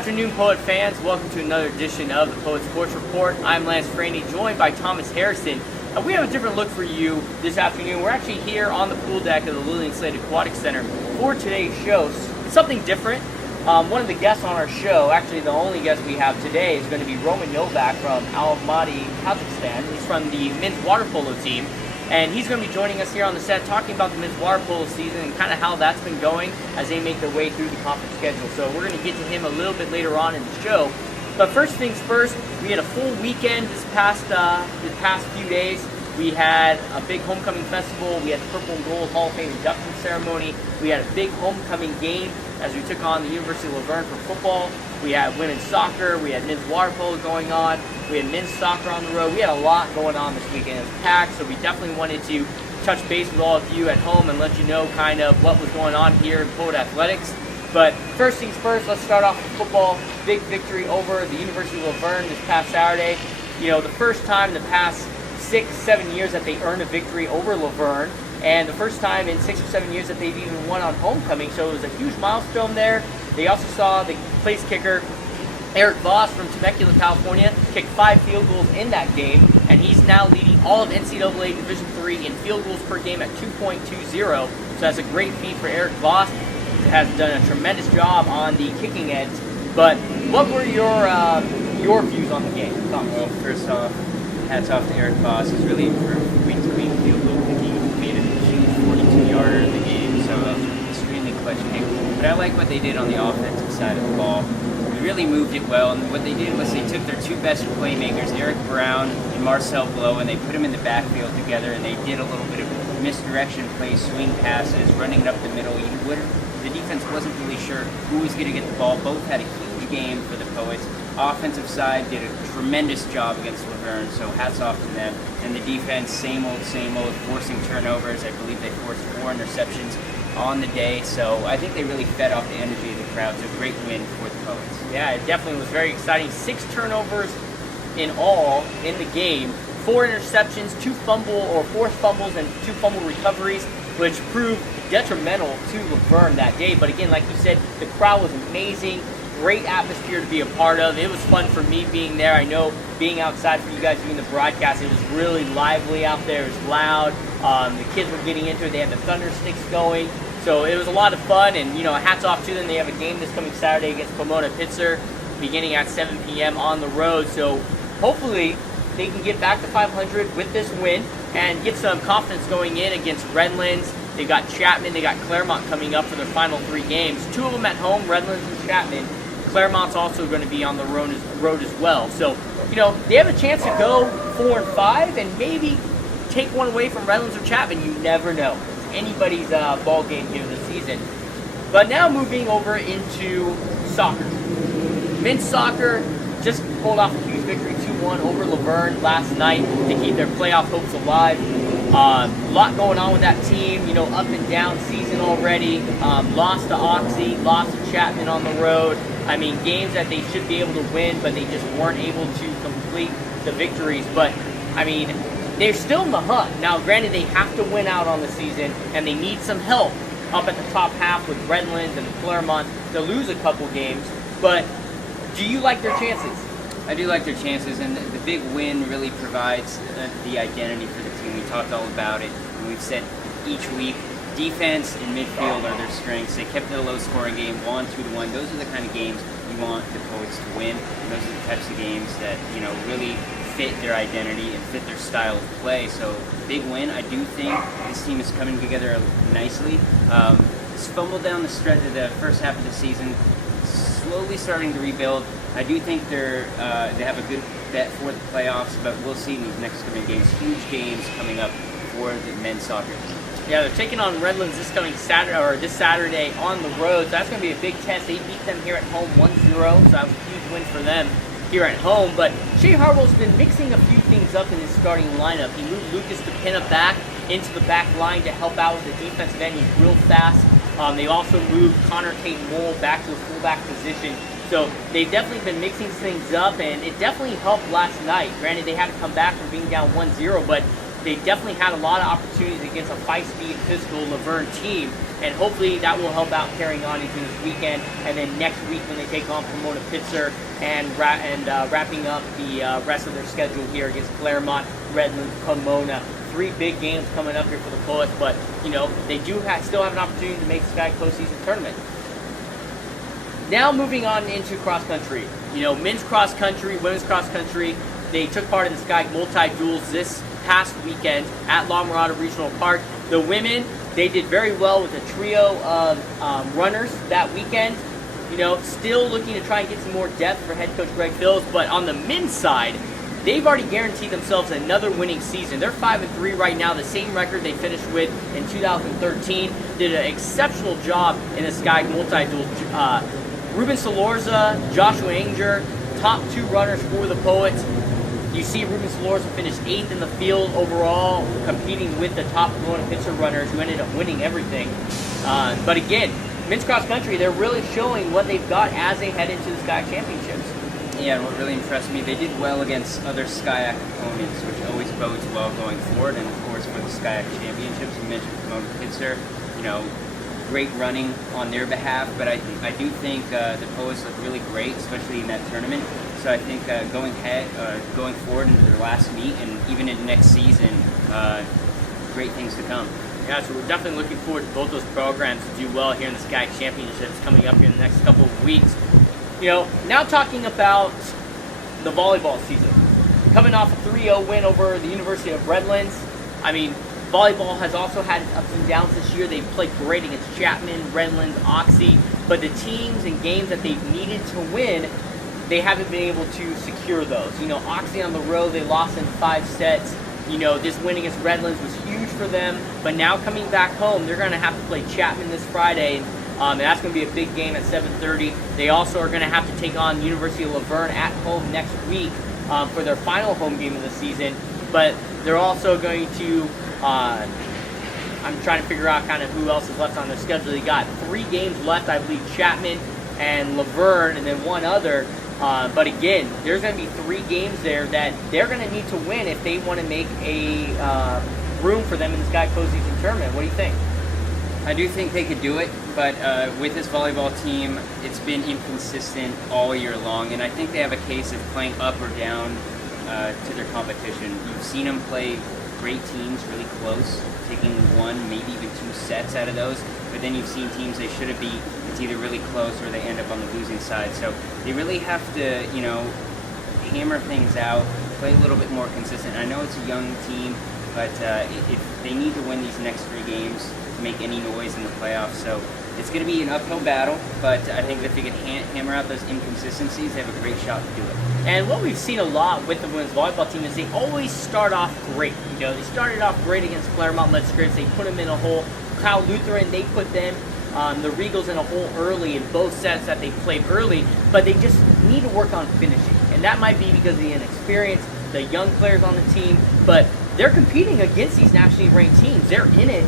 afternoon, Poet fans. Welcome to another edition of the Poet Sports Report. I'm Lance Franny, joined by Thomas Harrison. We have a different look for you this afternoon. We're actually here on the pool deck of the Lillian Slade Aquatic Center for today's show. Something different. One of the guests on our show, actually the only guest we have today, is going to be Roman Novak from Almaty, Kazakhstan. He's from the men's water polo team. And he's going to be joining us here on the set talking about the men's water polo season and kind of how that's been going as they make their way through the conference schedule. So we're going to get to him a little bit later on in the show. But first things first, we had a full weekend this past few days. We had a big homecoming festival. We had the Purple and Gold Hall of Fame induction ceremony. We had a big homecoming game as we took on the University of Laverne for football. We had women's soccer. We had men's water polo going on. We had men's soccer on the road. We had a lot going on this weekend. It was packed, so we definitely wanted to touch base with all of you at home and let you know kind of what was going on here in Poet Athletics. But first things first, let's start off with football. Big victory over the University of Laverne this past Saturday. You know, the first time in the past 6-7 years that they earned a victory over Laverne, and the first time in 6 or 7 years that they've even won on homecoming, so it was a huge milestone there. They also saw the place kicker Eric Voss from Temecula, California, kicked 5 field goals in that game, and he's now leading all of NCAA Division III in field goals per game at 2.20. So that's a great feat for Eric Voss. He has done a tremendous job on the kicking end. But what were your views on the game? Well, first off, hats off to Eric Voss. He's really improved week to week field goal kicking. He made a huge 42-yarder in the game, so extremely clutch kick. But I like what they did on the offensive side of the ball. They really moved it well, and what they did was they took their 2 best playmakers, Eric Brown and Marcel Blow, and they put them in the backfield together, and they did a little bit of misdirection plays, swing passes, running it up the middle. The defense wasn't really sure who was going to get the ball. Both had a huge game for the Poets. Offensive side did a tremendous job against Laverne, so hats off to them. And the defense, same old, forcing turnovers. I believe they forced 4 interceptions on the day, so I think they really fed off the energy of the crowd. So great win for the Poets. Yeah, it definitely was very exciting. 6 turnovers in all in the game, 4 interceptions, 2 forced fumbles, and 2 fumble recoveries, which proved detrimental to Laverne that day. But again, like you said, the crowd was amazing. Great atmosphere to be a part of. It was fun for me being there. I know being outside for you guys doing the broadcast, it was really lively out there. It was loud. The kids were getting into it. They had the Thunder Sticks going. So it was a lot of fun, and hats off to them. They have a game this coming Saturday against Pomona Pitzer beginning at 7 p.m. on the road. So hopefully they can get back to 500 with this win and get some confidence going in against Redlands. They've got Chapman, they got Claremont coming up for their final 3 games. 2 of them at home, Redlands and Chapman. Claremont's also going to be on the road as well. So, they have a chance to go 4-5 and maybe take one away from Redlands or Chapman. You never know. It's anybody's ball game here this season. But now moving over into soccer. Men's soccer just pulled off a huge victory 2-1 over Laverne last night to keep their playoff hopes alive. A lot going on with that team, up and down season already. Lost to Oxy, lost to Chapman on the road. I mean, games that they should be able to win, but they just weren't able to complete the victories. But, I mean, they're still in the hunt. Now, granted, they have to win out on the season, and they need some help up at the top half with Redlands and Claremont to lose a couple games. But do you like their chances? I do like their chances, and the big win really provides the identity for the team. We talked all about it, and we've said each week, defense and midfield are their strengths. They kept it a low-scoring game, won 2-1. Those are the kind of games you want the Poets to win. And those are the types of games that really fit their identity and fit their style of play. So big win. I do think this team is coming together nicely. It's fumbled down the stretch of the first half of the season, slowly starting to rebuild. I do think they have a good bet for the playoffs, but we'll see in these next coming games. Huge games coming up for the men's soccer team. Yeah, they're taking on Redlands this Saturday on the road. So that's going to be a big test. They beat them here at home 1-0, so that was a huge win for them here at home. But Shea Harwell's been mixing a few things up in his starting lineup. He moved Lucas DePina back into the back line to help out with the defensive end. He's real fast. They also moved Connor Tate Mole back to a fullback position. So they've definitely been mixing things up, and it definitely helped last night. Granted, they had to come back from being down 1-0, but they definitely had a lot of opportunities against a feisty and physical Laverne team, and hopefully that will help out carrying on into this weekend, and then next week when they take on Pomona Pitzer and wrapping up the rest of their schedule here against Claremont, Redlands, Pomona. 3 big games coming up here for the Poets, but they do still have an opportunity to make the SCIAC postseason tournament. Now moving on into cross country. Men's cross country, women's cross country, they took part in the SCIAC multi-duels this past weekend at La Mirada Regional Park. The women, they did very well with a trio of runners that weekend. Still looking to try and get some more depth for head coach Greg Phillips, but on the men's side, they've already guaranteed themselves another winning season. They're 5-3 right now, the same record they finished with in 2013. Did an exceptional job in the SCIAC multi-duels. Ruben Salorza, Joshua Anger, top 2 runners for the Poets. You see Ruben Salorza finished 8th in the field overall, competing with the top Pomona Pitzer runners who ended up winning everything. But again, men's cross country, they're really showing what they've got as they head into the SCIAC championships. Yeah, and what really impressed me, they did well against other SCIAC opponents, which always bodes well going forward. And of course, for the SCIAC championships, you mentioned Pomona Pitzer, great running on their behalf. But I do think the Poets look really great, especially in that tournament. So I think going forward into their last meet and even into next season, great things to come. Yeah, so we're definitely looking forward to both those programs to do well here in the SCIAC championships coming up here in the next couple of weeks. Now talking about the volleyball season. Coming off a 3-0 win over the University of Redlands. Volleyball has also had ups and downs this year. They've played great against Chapman, Redlands, Oxy, but the teams and games that they've needed to win, they haven't been able to secure those. Oxy on the road, they lost in 5 sets. This win against Redlands was huge for them, but now coming back home, they're going to have to play Chapman this Friday. And that's going to be a big game at 7:30. They also are going to have to take on University of Laverne at home next week for their final home game of the season. But they're also going to, I'm trying to figure out kind of who else is left on their schedule. They got 3 games left, I believe, Chapman and Laverne, and then 1 other. But again, there's going to be 3 games there that they're going to need to win if they want to make a room for them in the SCIAC postseason tournament. What do you think? I do think they could do it, but with this volleyball team, it's been inconsistent all year long, and I think they have a case of playing up or down to their competition. You've seen them play great teams really close, taking 1, maybe even 2 sets out of those, but then you've seen teams they should have beat, it's either really close or they end up on the losing side. So they really have to, hammer things out, play a little bit more consistent. I know it's a young team, but if they need to win these next 3 games to make any noise in the playoffs. So it's going to be an uphill battle, but I think if they can hammer out those inconsistencies, they have a great shot to do it. And what we've seen a lot with the women's volleyball team is they always start off great. They started off great against Claremont Lead Scripps. They put them in a hole. Kyle Lutheran, they put them, the Regals, in a hole early in both sets that they played early, but they just need to work on finishing. And that might be because of the inexperience, the young players on the team, but they're competing against these nationally ranked teams. They're in it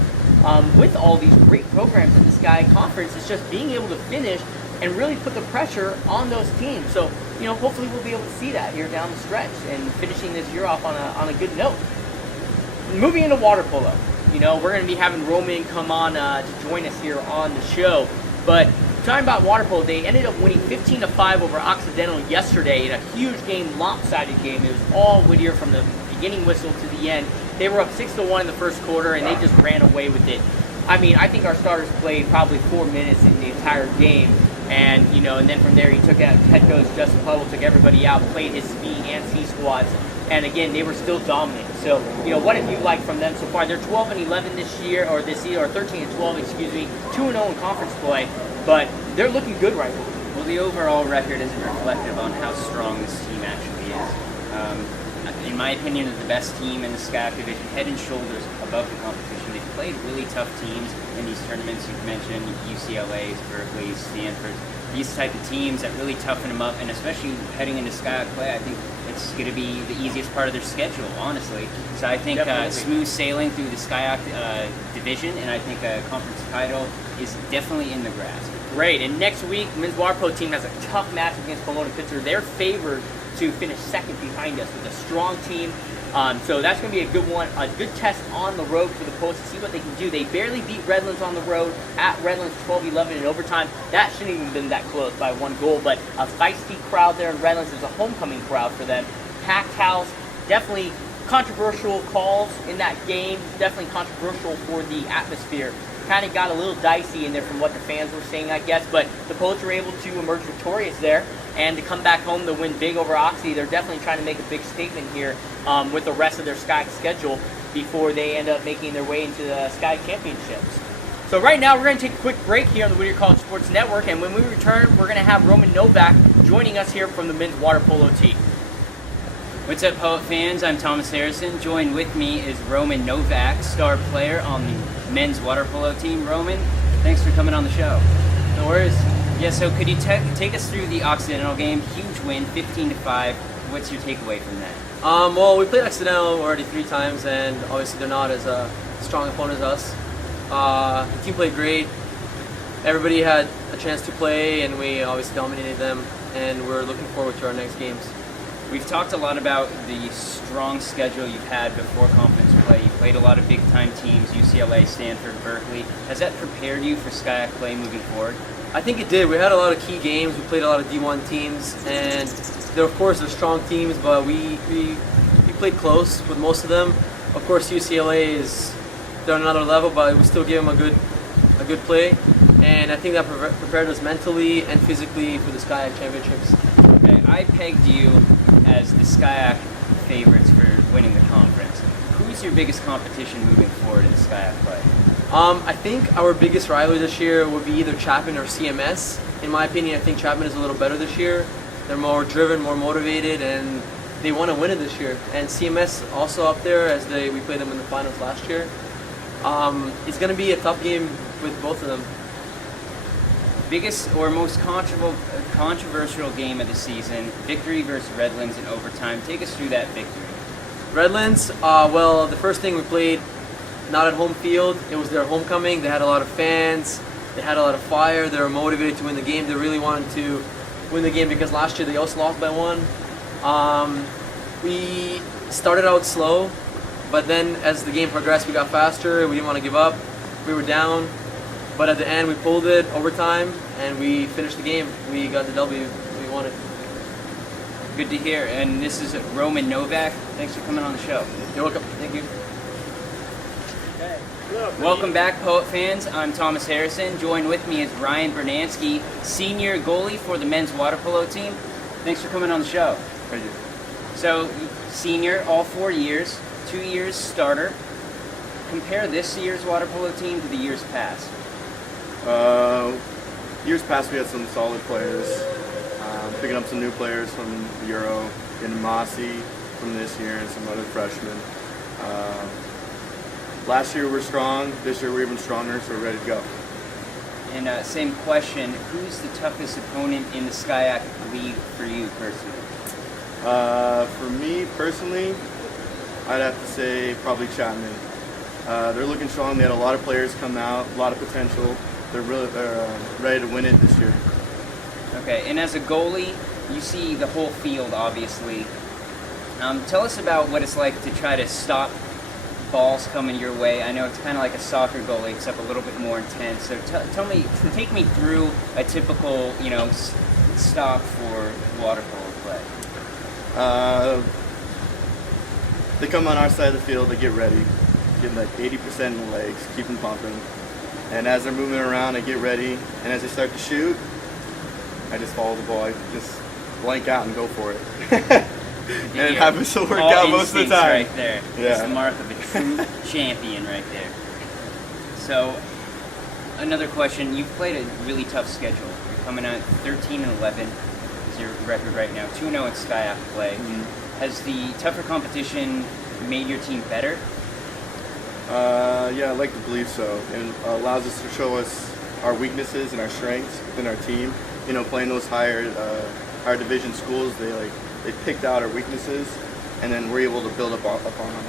with all these great programs in the SCIAC Conference. It's just being able to finish and really put the pressure on those teams. So, hopefully we'll be able to see that here down the stretch and finishing this year off on a good note. Moving into water polo, we're going to be having Roman come on to join us here on the show. But talking about water polo, they ended up winning 15-5 over Occidental yesterday in a huge game, lopsided game. It was all Whittier from the beginning whistle to the end. They were up 6-1 in the first quarter, and they just ran away with it. I think our starters played probably 4 minutes in the entire game. And, and then from there he took out head coach Justin Puddle, took everybody out, played his B and C squads. And again, they were still dominant. So, what have you liked from them so far? They're 12-11 this year, or 13-12, excuse me, 2-0 in conference play. But they're looking good right now. Well, the overall record isn't reflective on how strong this team actually is. In my opinion, they're the best team in the SCIAC division, head and shoulders above the competition. They've played really tough teams in these tournaments. You've mentioned UCLA's, Berkeley's, Stanford's, these type of teams that really toughen them up, and especially heading into SCIAC play, I think it's going to be the easiest part of their schedule, honestly. So I think smooth sailing through the SCIAC division, and I think a conference title is definitely in the grasp. Great, and next week, men's water polo team has a tough match against Pomona Pitzer. They're favored to finish second behind us with a strong team. So that's going to be a good one, a good test on the road for the Poets to see what they can do. They barely beat Redlands on the road at Redlands 12-11 in overtime. That shouldn't even been that close by 1 goal, but a feisty crowd there in Redlands. Is a homecoming crowd for them. Packed house, definitely controversial calls in that game, definitely controversial for the atmosphere. Kind of got a little dicey in there from what the fans were saying, I guess, but the Poets were able to emerge victorious there and to come back home to win big over Oxy. They're definitely trying to make a big statement here with the rest of their Sky schedule before they end up making their way into the Sky Championships. So right now we're going to take a quick break here on the Whittier College Sports Network, and when we return, we're going to have Roman Novak joining us here from the men's water polo team. What's up, Poet fans? I'm Thomas Harrison. Joined with me is Roman Novak, star player on the men's water polo team. Roman, thanks for coming on the show. No worries. Yeah, so could you take us through the Occidental game? Huge win, 15-5. What's your takeaway from that? Well, we played Occidental already 3 times, and obviously they're not as a strong opponent as us. The team played great. Everybody had a chance to play, and we obviously dominated them, and we're looking forward to our next games. We've talked a lot about the strong schedule you've had before conference play. You played a lot of big-time teams, UCLA, Stanford, Berkeley. Has that prepared you for SCIAC play moving forward? I think it did. We had a lot of key games. We played a lot of D1 teams, and they're, of course, they're strong teams, but we played close with most of them. Of course, UCLA they're on another level, but we still gave them a good play, and I think that prepared us mentally and physically for the SCIAC championships. Okay, I pegged you as the SCIAC favorites for winning the conference. Who's your biggest competition moving forward in the SCIAC play? I think our biggest rivalry this year would be either Chapman or CMS. In my opinion, I think Chapman is a little better this year. They're more driven, more motivated, and they want to win it this year. And CMS also up there as we played them in the finals last year. It's going to be a tough game with both of them. Biggest or most controversial game of the season, victory versus Redlands in overtime. Take us through that victory. Redlands, well, the first thing we played, not at home field. It was their homecoming. They had a lot of fans. They had a lot of fire. They were motivated to win the game. They really wanted to win the game because last year they also lost by 1. We started out slow, but then as the game progressed, we got faster. We didn't want to give up. We were down. But at the end, we pulled it overtime, and we finished the game. We got the W we wanted. Good to hear. And this is Roman Novak. Thanks for coming on the show. You're welcome. Thank you. Welcome back, Poet fans. I'm Thomas Harrison. Joined with me is Ryan Bernansky, senior goalie for the men's water polo team. Thanks for coming on the show. Thank you. So, senior all 4 years, 2 years starter. Compare this year's water polo team to the years past. Years past we had some solid players, picking up some new players from the Euro, getting Mossy from this year and some other freshmen. Last year we were strong, this year we're even stronger, so we're ready to go. And same question, who's the toughest opponent in the SCIAC league for you personally? For me personally, I'd have to say probably Chapman. They're looking strong, they had a lot of players come out, a lot of potential. They're ready to win it this year. Okay, and as a goalie, you see the whole field, obviously. Tell us about what it's like to try to stop balls coming your way. I know it's kind of like a soccer goalie, except a little bit more intense. So take me through a typical, stop for water polo play. They come on our side of the field, they get ready, get like 80% in the legs, keep them pumping. And as they're moving around, I get ready, and as they start to shoot, I just follow the ball. I just blank out and go for it. And it happens to work out most of the time. Right there. Yeah. That's the mark of a true champion right there. So, another question. You've played a really tough schedule. You're coming out 13-11 is your record right now. 2-0 in SCIAC play. Mm-hmm. Has the tougher competition made your team better? Yeah, I like to believe so. It allows us to show us our weaknesses and our strengths within our team. Playing those higher division schools, they picked out our weaknesses, and then we're able to build upon them.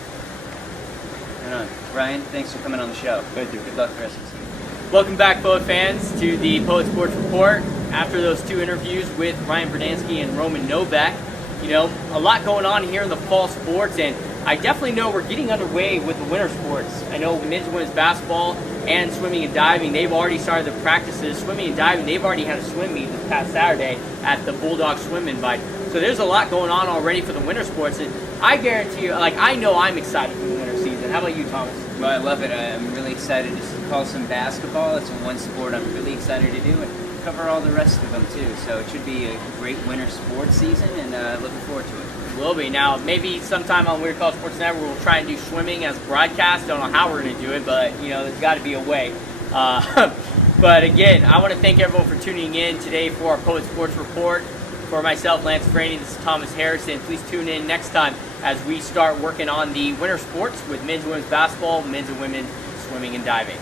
Right on. Ryan, thanks for coming on the show. Thank you. Good luck the rest of the season. Welcome back, Poet fans, to the Poet Sports Report. After those 2 interviews with Ryan Bernansky and Roman Novak, a lot going on here in the fall sports, and I definitely know we're getting underway with the winter sports. I know men's and women's basketball and swimming and diving, they've already started their practices. Swimming and diving, they've already had a swim meet this past Saturday at the Bulldog Swim Invite. So there's a lot going on already for the winter sports, and I guarantee you, like, I know I'm excited for the winter season. How about you, Thomas? Well, I love it. I'm really excited to call some basketball. It's one sport I'm really excited to do and cover all the rest of them too. So it should be a great winter sports season, and looking forward to it. Will be. Now, maybe sometime on Weird College Sports Network we'll try and do swimming as a broadcast. Don't know how we're going to do it, but, you know, there's got to be a way. But again, I want to thank everyone for tuning in today for our Poet Sports Report. For myself, Lance Franey, this is Thomas Harrison. Please tune in next time as we start working on the winter sports with men's and women's basketball, men's and women's swimming and diving.